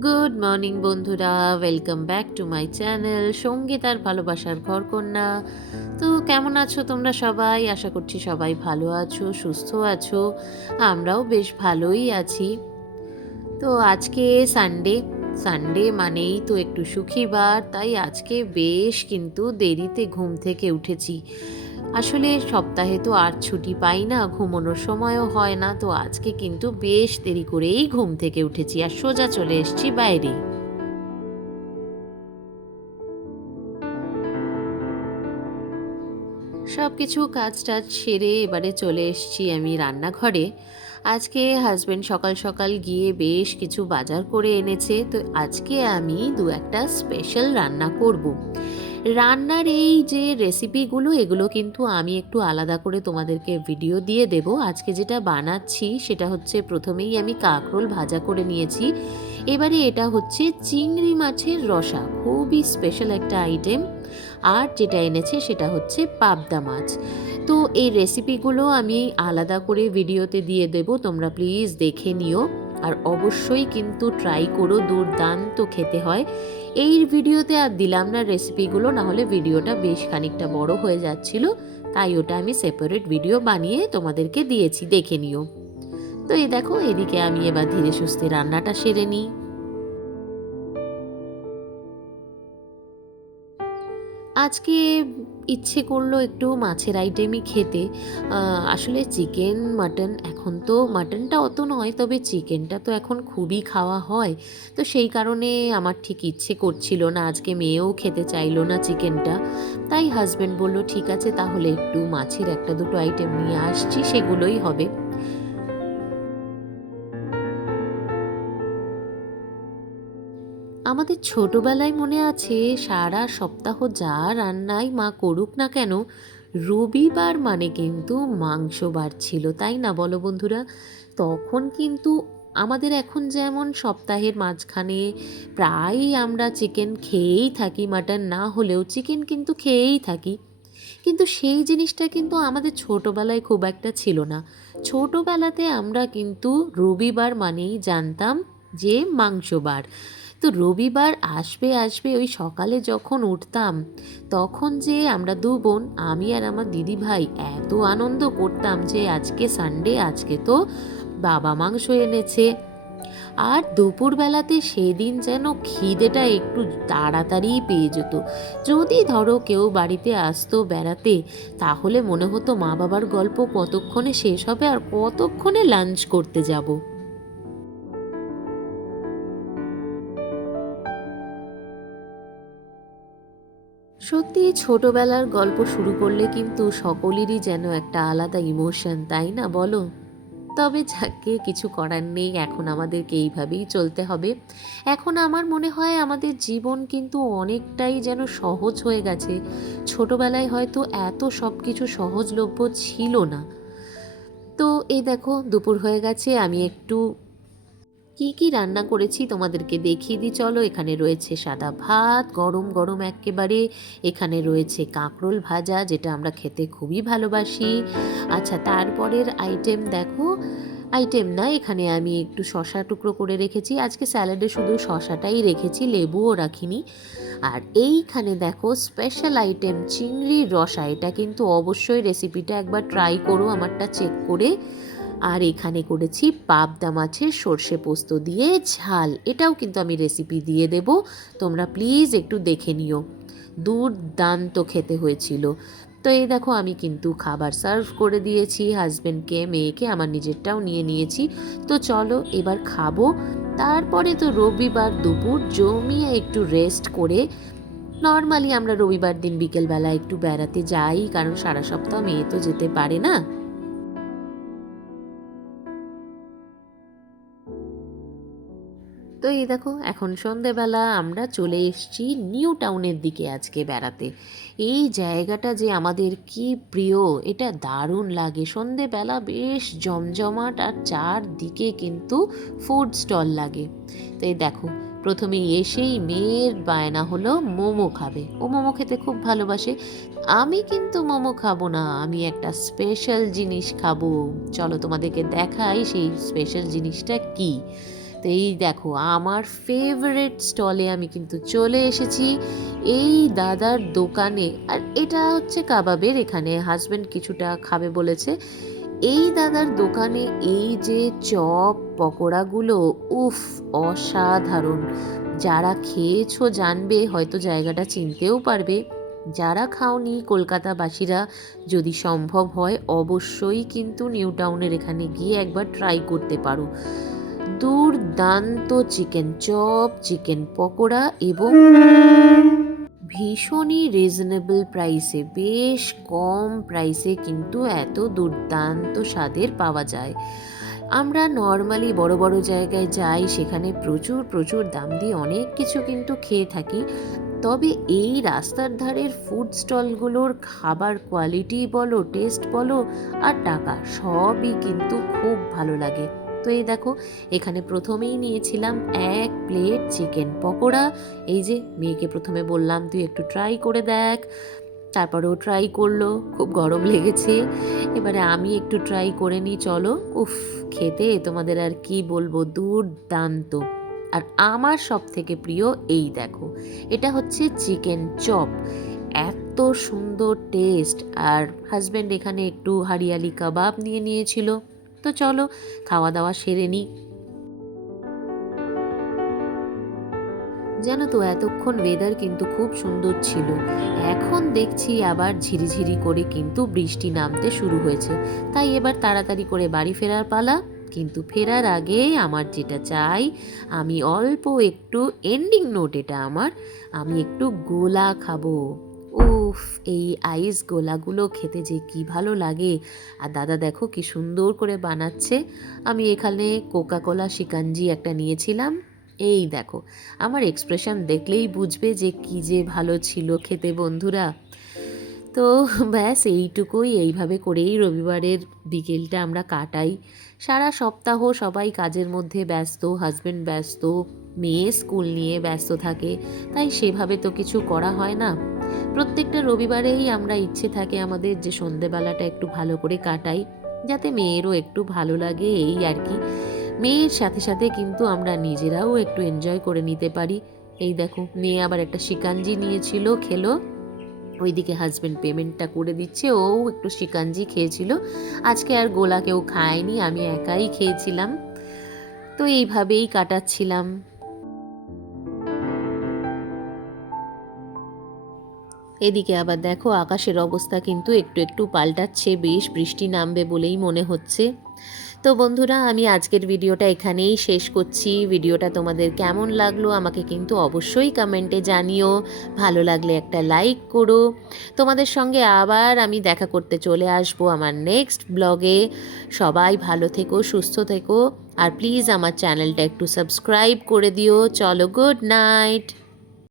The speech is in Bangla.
গুড মর্নিং বন্ধুরা, welcome back to my channel সঙ্গীত আর ভালোবাসার ঘরকন্যা। তো কেমন আছো তোমরা সবাই? আশা করছি সবাই ভালো আছো, সুস্থ আছো। আমরাও বেশ ভালোই আছি। তো আজকে সানডে, সানডে মানেই তো একটু সুখী বার, তাই আজকে বেশ কিন্তু দেরিতে ঘুম থেকে উঠেছি। আসলে সপ্তাহে তো আর ছুটি পাই না, ঘুমানোর সময়ও হয় না, তো আজকে কিন্তু বেশ দেরি করেই ঘুম থেকে উঠেছি আর সোজা চলে এসেছি বাইরে। সব কিছু কাজ টাজ সেরে এবারে চলে এসেছি আমি রান্নাঘরে। আজকে হাজবেন্ড সকাল সকাল গিয়ে বেশ কিছু বাজার করে এনেছে, তো আজকে আমি দু একটা স্পেশাল রান্না করব। রান্নার এই যে রেসিপিগুলো, এগুলো কিন্তু আমি একটু আলাদা করে তোমাদেরকে ভিডিও দিয়ে দেব। আজকে যেটা বানাচ্ছি সেটা হচ্ছে, প্রথমেই আমি কাঁকরোল ভাজা করে নিয়েছি। এবারে এটা হচ্ছে চিংড়ি মাছের রসা, খুবই স্পেশাল একটা আইটেম। আর যেটা এনেছে সেটা হচ্ছে পাবদা মাছ। তো এই রেসিপিগুলো আমি আলাদা করে ভিডিওতে দিয়ে দেব, তোমরা প্লিজ দেখে নিও। আর অবশ্যই কিন্তু ট্রাই করো, দুর্দান্ত খেতে হয়। এই ভিডিওতে আর দিলাম না রেসিপিগুলো, না হলে ভিডিওটা বেশ খানিকটা বড় হয়ে যাচ্ছিল, তাই ওটা আমি সেপারেট ভিডিও বানিয়ে তোমাদেরকে দিয়েছি, দেখে নিও। তো এই দেখো, এদিকে আমি এবার ধীরে সুস্থে রান্নাটা সেরে নিই। আজকে ইচ্ছে করলো একটু মাছের আইটেমই খেতে। আসলে চিকেন মাটন, এখন তো মাটনটা অত নয়, তবে চিকেনটা তো এখন খুবই খাওয়া হয়। তো সেই কারণে আমার ঠিক ইচ্ছে করছিল না, আজকে মেয়েও খেতে চাইলো না চিকেনটা। তাই হাজব্যান্ড বলল ঠিক আছে, তাহলে একটু মাছের একটা দুটো আইটেম নিয়ে আসছি, সেগুলোই হবে। আমাদের ছোটবেলায় মনে আছে, সারা সপ্তাহ যা রান্নাই মা করুক না কেন, রবিবার মানে কিন্তু মাংস বার ছিল, তাই না বলো বন্ধুরা? তখন কিন্তু আমাদের এখন যেমন সপ্তাহের মাঝখানে প্রায়ই আমরা চিকেন খেয়েই থাকি, মাটন না হলেও চিকেন কিন্তু খেয়েই থাকি। কিন্তু সেই জিনিসটা কিন্তু আমাদের ছোটবেলায় খুব একটা ছিল না। ছোটবেলাতে আমরা কিন্তু রবিবার মানেই জানতাম যে মাংসবার। তো রবিবার আসবে আসবে ওই সকালে যখন উঠতাম, তখন যে আমরা দু বোন, আমি আর আমার দিদি ভাই, এত আনন্দ করতাম যে আজকে সানডে, আজকে তো বাবা মাংস এনেছে। আর দুপুরবেলাতে সেদিন যেন খিদেটা একটু তাড়াতাড়িই পেয়ে যেত। যদি ধরো কেউ বাড়িতে আসতো বেড়াতে, তাহলে মনে হতো মা বাবার গল্প কতক্ষণে শেষ হবে আর কতক্ষণে লাঞ্চ করতে যাব। সত্যি ছোটবেলার গল্প শুরু করলে কিন্তু সকলেরই যেন একটা আলাদা ইমোশন, তাই না বলো? তবে যাকে কিছু করার নেই, এখন আমাদেরকে এইভাবেই চলতে হবে। এখন আমার মনে হয় আমাদের জীবন কিন্তু অনেকটাই যেন সহজ হয়ে গেছে। ছোটবেলায় হয়তো এত সব কিছু সহজলভ্য ছিল না। তো এই দেখো, দুপুর হয়ে গেছে, আমি একটু কি কি রান্না করেছি তোমাদেরকে দেখিয়ে দিই চলো। এখানে রয়েছে সাদা ভাত, গরম গরম এক্কেবারে। এখানে রয়েছে কাঁকরোল ভাজা, যেটা আমরা খেতে খুবই ভালোবাসি। আচ্ছা, তারপরের আইটেম দেখো, আইটেম না, এখানে আমি একটু শশা টুকরো করে রেখেছি। আজকে স্যালাডে শুধু শশাটাই রেখেছি, লেবুও রাখিনি। আর এইখানে দেখো স্পেশাল আইটেম চিংড়ির রসা, এটা কিন্তু অবশ্যই রেসিপিটা একবার ট্রাই করো আমারটা চেক করে। আর এখানে করেছি পাবদা মাছের সর্ষে পোস্ত দিয়ে ঝাল, এটাও কিন্তু আমি রেসিপি দিয়ে দেব, তোমরা প্লিজ একটু দেখে নিও। দুর্দান্ত খেতে হয়েছিল। তো এই দেখো, আমি কিন্তু খাবার সার্ভ করে দিয়েছি হাজব্যান্ডকে, মেয়েকে, আমার নিজেরটাও নিয়ে নিয়েছি। তো চলো এবার খাবো। তারপরে তো রবিবার দুপুর জমিয়ে একটু রেস্ট করে, নর্মালি আমরা রবিবার দিন বিকেলবেলা একটু বেড়াতে যাই, কারণ সারা সপ্তাহ মেয়ে তো যেতে পারে না। তো এই দেখো, এখন সন্ধেবেলা আমরা চলে এসেছি নিউ টাউনের দিকে আজকে বেড়াতে। এই জায়গাটা যে আমাদের কি প্রিয়, এটা দারুণ লাগে। সন্ধেবেলা বেশ জমজমাট, আর চারদিকে কিন্তু ফুড স্টল লাগে। তো এই দেখো, প্রথমে এসেই মেয়ের বায়না হলো মোমো খাবে, ও মোমো খেতে খুব ভালোবাসে। আমি কিন্তু মোমো খাবো না, আমি একটা স্পেশাল জিনিস খাবো। চলো তোমাদেরকে দেখাই সেই স্পেশাল জিনিসটা কি। তো এই দেখো আমার ফেভারিট স্টলে আমি কিন্তু চলে এসেছি, এই দাদার দোকানে। আর এটা হচ্ছে কাবাবের, এখানে হাজব্যান্ড কিছুটা খাবে বলেছে। এই দাদার দোকানে এই যে চপ পকোড়াগুলো, উফ, অসাধারণ। যারা খেয়েছো জানবে, হয়তো জায়গাটা চিনতেও পারবে। যারা খাওনি কলকাতাবাসীরা, যদি সম্ভব হয় অবশ্যই কিন্তু নিউ টাউনের এখানে গিয়ে একবার ট্রাই করতে পারো। দুর্দান্ত চিকেন চপ, চিকেন পকোড়া এবং ভীষণই রিজনেবল প্রাইসে, বেশ কম প্রাইসে কিন্তু এত দুর্দান্ত স্বাদের পাওয়া যায়। আমরা নর্মালি বড় বড় জায়গায় যাই, সেখানে প্রচুর প্রচুর দাম দিয়ে অনেক কিছু কিন্তু খেয়ে থাকি। তবে এই রাস্তার ধারের ফুড স্টলগুলোর খাবার কোয়ালিটি বলো, টেস্ট বলো, আর টাকা সবই কিন্তু খুব ভালো লাগে। তো এই দেখো, এখানে প্রথমেই নিয়েছিলাম 1 প্লেট চিকেন পকোড়া। এই যে মেয়েকে প্রথমে বললাম তুই একটু ট্রাই করে দেখ, তারপরেও ট্রাই করলো, খুব গরম লেগেছে। এবারে আমি একটু ট্রাই করে নিই, চলো। উফ, খেতে তোমাদের আর কি বলবো, দুর্দান্ত। আর আমার সব থেকে প্রিয় এই দেখো, এটা হচ্ছে চিকেন চপ, এত সুন্দর টেস্ট। আর হাজব্যান্ড এখানে একটু হারিয়ালি কাবাব নিয়ে নিয়েছিল। তো চলো খাওয়া দাওয়া সেরে নিই। জানো তো এতক্ষণ ওয়েদার কিন্তু খুব সুন্দর ছিল, এখন দেখছি আবার ঝিরিঝিরি করে কিন্তু বৃষ্টি নামতে শুরু হয়েছে। তাই এবার তাড়াতাড়ি করে বাড়ি ফেরার পালা। কিন্তু ফেরার আগে আমার যেটা চাই, আমি অল্প একটু এন্ডিং নোট এটা আমার, আমি একটু গোলা খাবো। উফ, এই আইস গোলাগুলো খেতে যে কি ভালো লাগে। আর দাদা দেখো কি সুন্দর করে বানাচ্ছে। আমি এখানে কোকা কোলা শিকাঞ্জি একটা নিয়েছিলাম। এই দেখো, আমার এক্সপ্রেশন দেখলেই বুঝবে যে কি যে ভালো ছিল খেতে বন্ধুরা। তো ব্যাস এইটুকুই, এইভাবে করেই রবিবারের বিকেলটা আমরা কাটাই। সারা সপ্তাহ সবাই কাজের মধ্যে ব্যস্ত, হাজব্যান্ড ব্যস্ত, মেয়ে স্কুল নিয়ে ব্যস্ত থাকে, তাই সেভাবে তো কিছু করা হয় না। প্রত্যেকটা রবিবারেই আমরা ইচ্ছে থাকে আমাদের যে সন্ধেবেলাটা একটু ভালো করে কাটাই, যাতে মেয়েরও একটু ভালো লাগে, এই আর কি। মেয়ের সাথে সাথে কিন্তু আমরা নিজেরাও একটু এনজয় করে নিতে পারি। এই দেখো, মেয়ে আবার একটা শিকাঞ্জি নিয়েছিল, খেলো। ওইদিকে হাজব্যান্ড পেমেন্টটা করে দিচ্ছে, ও একটু শিকাঞ্জি খেয়েছিল। আজকে আর গোলা কেউ খায়নি, আমি একাই খেয়েছিলাম। তো এইভাবেই কাটাচ্ছিলাম। এদিকে আবার দেখো আকাশের অবস্থা কিন্তু একটু একটু পাল্টাচ্ছে, বেশ বৃষ্টি নামবে বলেই মনে হচ্ছে। তো বন্ধুরা, আমি আজকের ভিডিওটা এখানেই শেষ করছি। ভিডিওটা তোমাদের কেমন লাগলো আমাকে কিন্তু অবশ্যই কমেন্টে জানিও। ভালো লাগলে একটা লাইক করো। তোমাদের সঙ্গে আবার আমি দেখা করতে চলে আসবো আমার নেক্সট ব্লগে। সবাই ভালো থেকো, সুস্থ থেকো, আর প্লিজ আমার চ্যানেলটা একটু সাবস্ক্রাইব করে দিও। চলো, গুড নাইট।